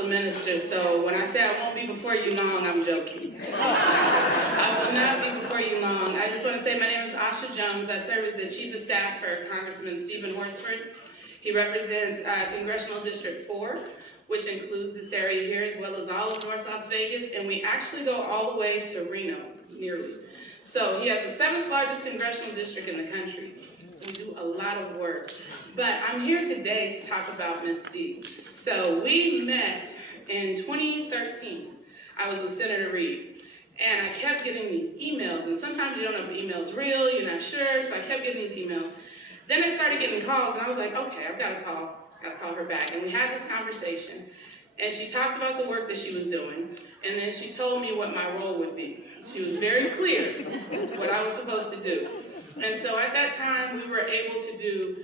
Pentecostal minister, so when I say I won't be before you long, I'm joking. I will not be before you long. I just want to say my name is Asha Jones. I serve as the Chief of Staff for Congressman Stephen Horsford. He represents Congressional District 4, which includes this area here as well as all of North Las Vegas, and we actually go all the way to Reno, nearly. So he has the 7th largest congressional district in the country. So we do a lot of work. But I'm here today to talk about Miss D. So we met in 2013. I was with Senator Reid. And I kept getting these emails. And sometimes you don't know if the email's real, you're not sure. So I kept getting these emails. Then I started getting calls, and I was like, okay, I've got to call her back. And we had this conversation. And she talked about the work that she was doing. And then she told me what my role would be. She was very clear as to what I was supposed to do. And so at that time, we were able to do,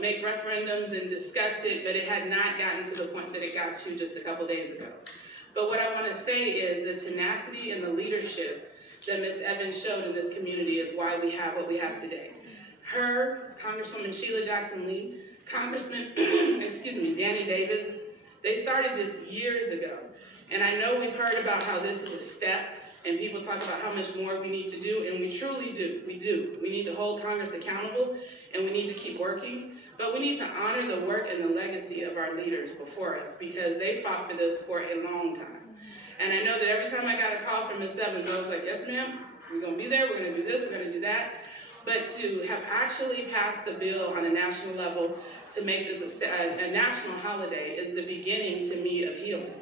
make referendums and discuss it, but it had not gotten to the point that it got to just a couple days ago. But what I want to say is the tenacity and the leadership that Ms. Evans showed in this community is why we have what we have today. Her, Congresswoman Sheila Jackson-Lee, Congressman, Danny Davis, they started this years ago. And I know we've heard about how this is a step, and people talk about how much more we need to do, and we truly do. We do. We need to hold Congress accountable, and we need to keep working. But we need to honor the work and the legacy of our leaders before us, because they fought for this for a long time. And I know that every time I got a call from Ms. Evans, I was like, yes, ma'am, we're going to be there, we're going to do this, we're going to do that. But to have actually passed the bill on a national level to make this a national holiday is the beginning, to me, of healing.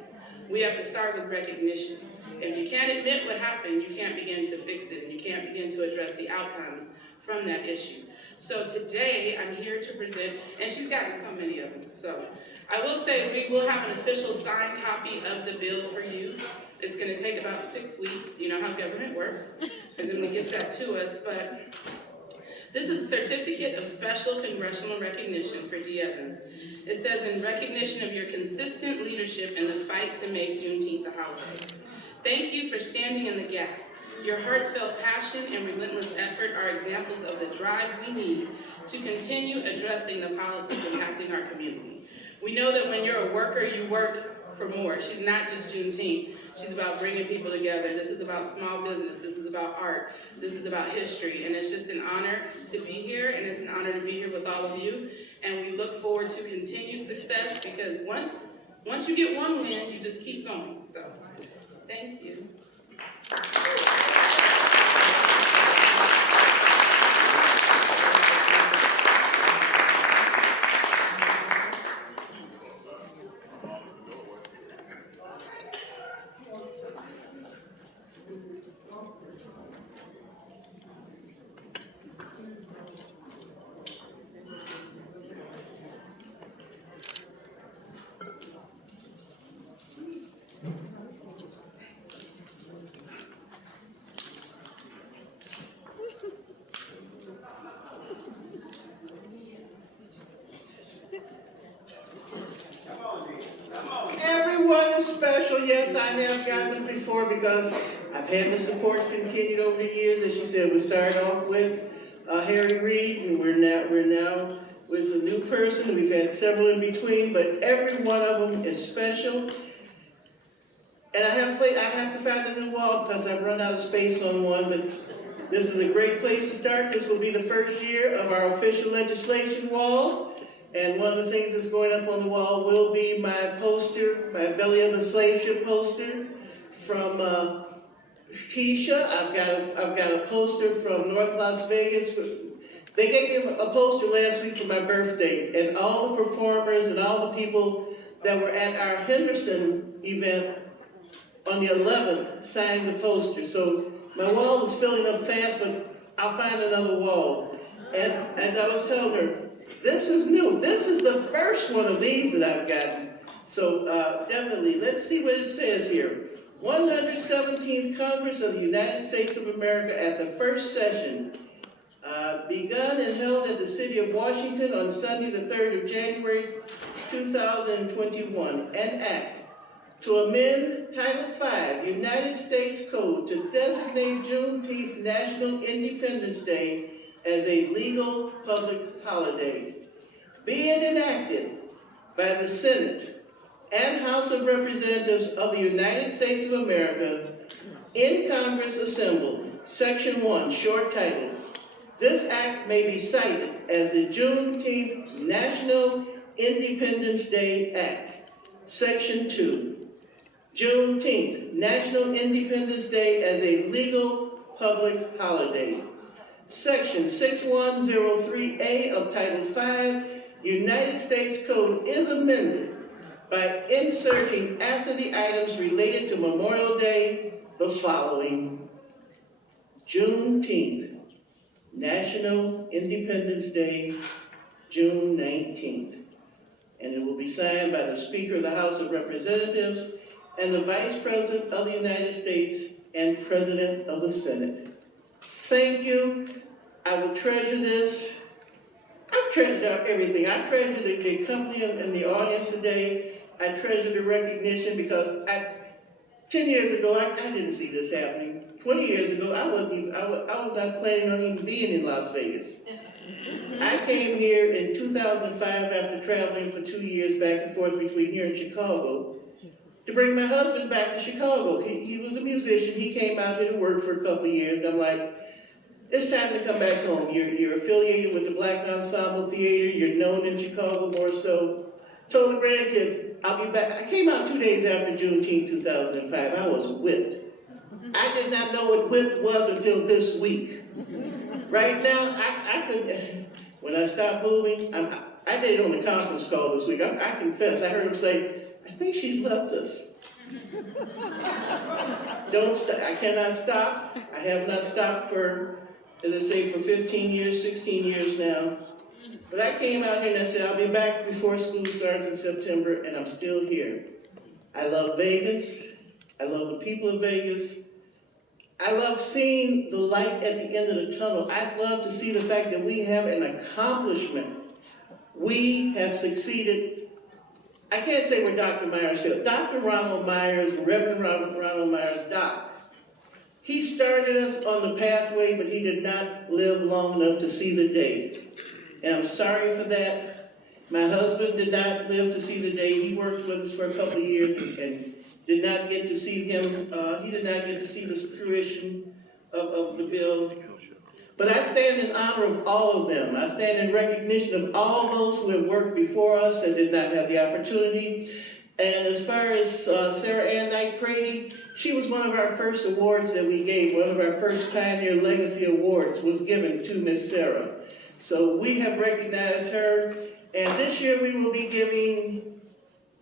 We have to start with recognition. If you can't admit what happened, you can't begin to fix it, and you can't begin to address the outcomes from that issue. So today, I'm here to present, and she's gotten so many of them. So I will say we will have an official signed copy of the bill for you. It's going to take about 6 weeks. You know how government works, for them to get that to us. But this is a certificate of special congressional recognition for D. Evans. It says, in recognition of your consistent leadership in the fight to make Juneteenth a holiday. Thank you for standing in the gap. Your heartfelt passion and relentless effort are examples of the drive we need to continue addressing the policies impacting our community. We know that when you're a worker, you work for more. She's not just Juneteenth. She's about bringing people together. This is about small business. This is about art. This is about history. And it's just an honor to be here, and it's an honor to be here with all of you. And we look forward to continued success, because once you get one win, you just keep going. So, thank you. Everyone is special. Yes, I have gotten it before because I've had the support continued over the years. As she said, we started off with Reid, and we're now with a new person. We've had several in between, but every one of them is special. And I have to find a new wall because I've run out of space on one, but this is a great place to start. This will be the first year of our official legislation wall. And one of the things that's going up on the wall will be my poster, my Belly of the Slave Ship poster from Keisha. I've got a poster from North Las Vegas. They gave me a poster last week for my birthday, and all the performers and all the people that were at our Henderson event on the 11th signed the poster. So my wall is filling up fast, but I'll find another wall. And as I was telling her, this is new. This is the first one of these that I've gotten. So definitely, let's see what it says here. 117th Congress of the United States of America at the first session, begun and held at the city of Washington on Sunday the 3rd of January 2021. An act to amend Title V, United States Code, to designate Juneteenth National Independence Day as a legal public holiday. Be it enacted by the Senate and House of Representatives of the United States of America in Congress assembled, Section 1, short title, this act may be cited as the Juneteenth National Independence Day Act. Section 2, Juneteenth, National Independence Day as a legal public holiday. Section 6103A of Title V, United States Code is amended by inserting after the items related to Memorial Day the following: Juneteenth, National Independence Day, June 19th. And it will be signed by the Speaker of the House of Representatives and the Vice President of the United States and President of the Senate. Thank you. I will treasure this. I've treasured everything. I treasure the company and the audience today. I treasure the recognition because 10 years ago, I didn't see this happening. 20 years ago, I was not planning on even being in Las Vegas. I came here in 2005 after traveling for 2 years back and forth between here and Chicago to bring my husband back to Chicago. He was a musician. He came out here to work for a couple of years, and I'm like, it's time to come back home. You're affiliated with the Black Ensemble Theater. You're known in Chicago more so. Told the grandkids, I'll be back. I came out 2 days after Juneteenth 2005. I was whipped. I did not know what whipped was until this week. Right now, I could, when I stopped moving, I did it on the conference call this week. I confess, I heard him say, I think she's left us. Don't stop. I cannot stop. I have not stopped for, as I say, for 15 years, 16 years now. But I came out here and I said, I'll be back before school starts in September, and I'm still here. I love Vegas. I love the people of Vegas. I love seeing the light at the end of the tunnel. I love to see the fact that we have an accomplishment. We have succeeded. I can't say where Dr. Myers failed. Dr. Ronald Myers, Reverend Ronald Myers, Doc, he started us on the pathway, but he did not live long enough to see the day. And I'm sorry for that. My husband did not live to see the day. He worked with us for a couple of years and did not get to see him. He did not get to see the fruition of the bill. But I stand in honor of all of them. I stand in recognition of all those who have worked before us and did not have the opportunity. And as far as Sarah Ann Knight Brady, she was one of our first awards that we gave. One of our first Pioneer Legacy Awards was given to Miss Sarah. So we have recognized her, and this year we will be giving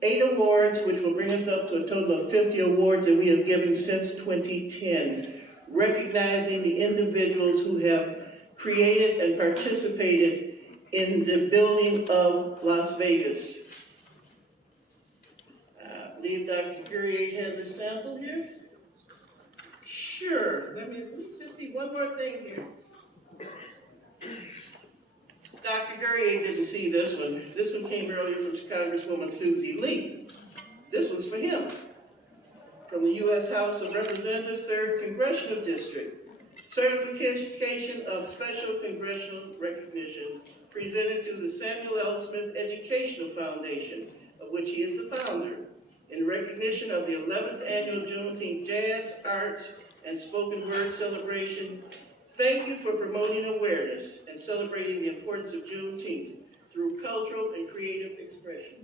8 awards, which will bring us up to a total of 50 awards that we have given since 2010, recognizing the individuals who have created and participated in the building of Las Vegas. I believe Dr. Gurrier has a sample here. Sure, let me just see one more thing here. Dr. Gurrier didn't see this one. This one came earlier from Congresswoman Susie Lee. This one's for him. From the U.S. House of Representatives, 3rd Congressional District. Certification of Special Congressional Recognition presented to the Samuel L. Smith Educational Foundation, of which he is the founder, in recognition of the 11th Annual Juneteenth Jazz, Art, and Spoken Word Celebration. Thank you for promoting awareness and celebrating the importance of Juneteenth through cultural and creative expression.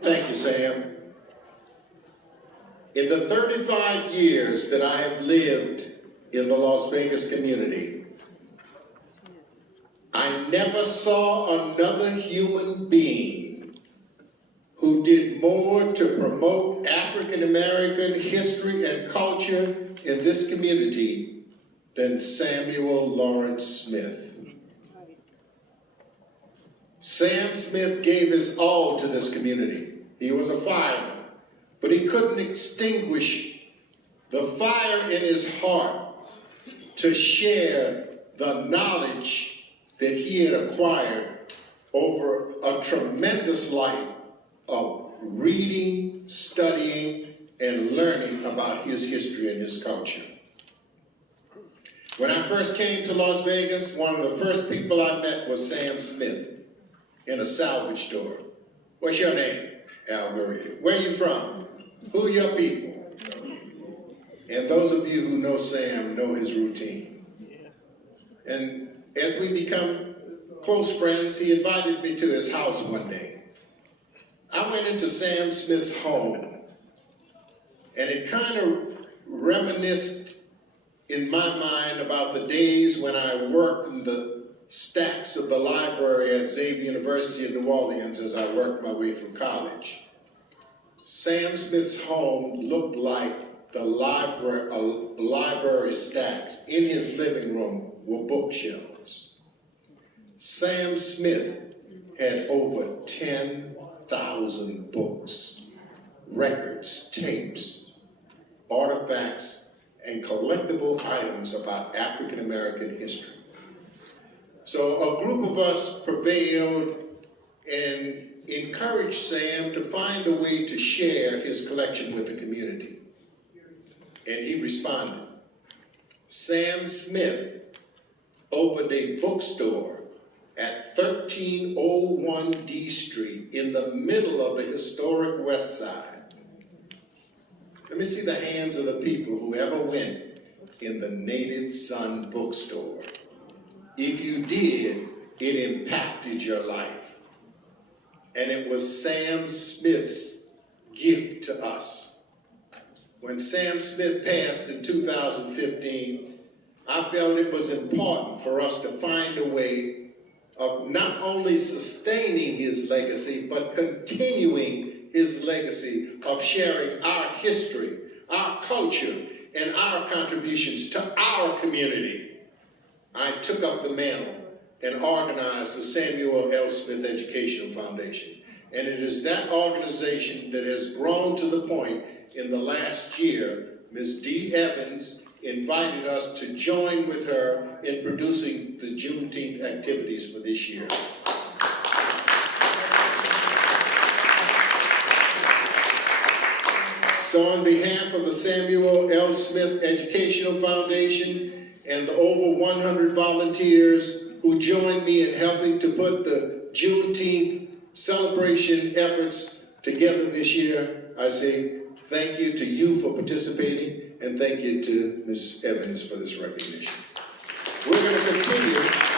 Thank you, Sam. In the 35 years that I have lived in the Las Vegas community, I never saw another human being who did more to promote African American history and culture in this community than Samuel Lawrence Smith. Sam Smith gave his all to this community. He was a fireman, but he couldn't extinguish the fire in his heart to share the knowledge that he had acquired over a tremendous life of reading, studying, and learning about his history and his culture. When I first came to Las Vegas, one of the first people I met was Sam Smith in a salvage store. What's your name? Alvaree. Where you from? Who are your people? And those of you who know Sam know his routine. And as we become close friends, he invited me to his house one day. I went into Sam Smith's home, and it kind of reminisced in my mind about the days when I worked in the stacks of the library at Xavier University in New Orleans as I worked my way through college. Sam Smith's home looked like the library stacks. In his living room were bookshelves. Sam Smith had over 10,000 books, records, tapes, artifacts, and collectible items about African American history. So a group of us prevailed and encouraged Sam to find a way to share his collection with the community. And he responded. Sam Smith opened a bookstore at 1301 D Street in the middle of the historic West Side. Let me see the hands of the people who ever went in the Native Son bookstore. If you did, it impacted your life. And it was Sam Smith's gift to us. When Sam Smith passed in 2015, I felt it was important for us to find a way of not only sustaining his legacy, but continuing his legacy of sharing our history, our culture, and our contributions to our community. I took up the mantle and organized the Samuel L. Smith Educational Foundation. And it is that organization that has grown to the point in the last year, Ms. Dee Evans invited us to join with her in producing the Juneteenth activities for this year. So on behalf of the Samuel L. Smith Educational Foundation and the over 100 volunteers who joined me in helping to put the Juneteenth celebration efforts together this year, I say thank you to you for participating, and thank you to Ms. Evans for this recognition. We're going to continue